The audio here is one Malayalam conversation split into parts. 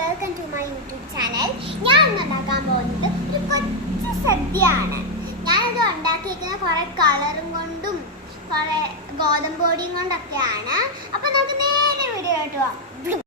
Welcome to my YouTube channel ഞാൻ ഇന്ന് ഉണ്ടാക്കാൻ പോകുന്നത് ഒരു കൊച്ചു സദ്യയാണ്. ഞാനത് ഉണ്ടാക്കിയിരിക്കുന്നത് കുറേ കളറും കൊണ്ടും കുറേ ഗോതമ്പ് പൊടിയും കൊണ്ടൊക്കെയാണ്. അപ്പൊ നമുക്ക് നേരെ വീഡിയോ ആയിട്ട്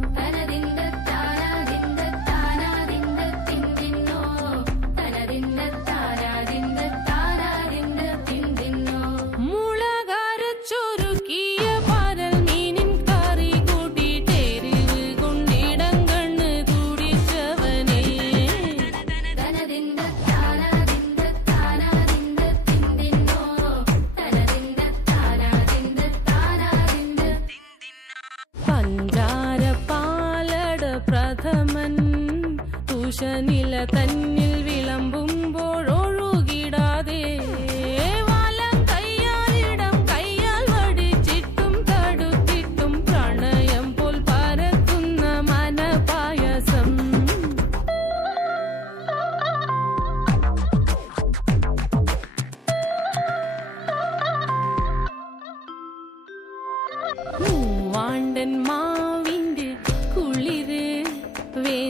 Shani.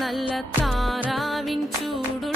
നല്ല താറാവിൻ ചൂടു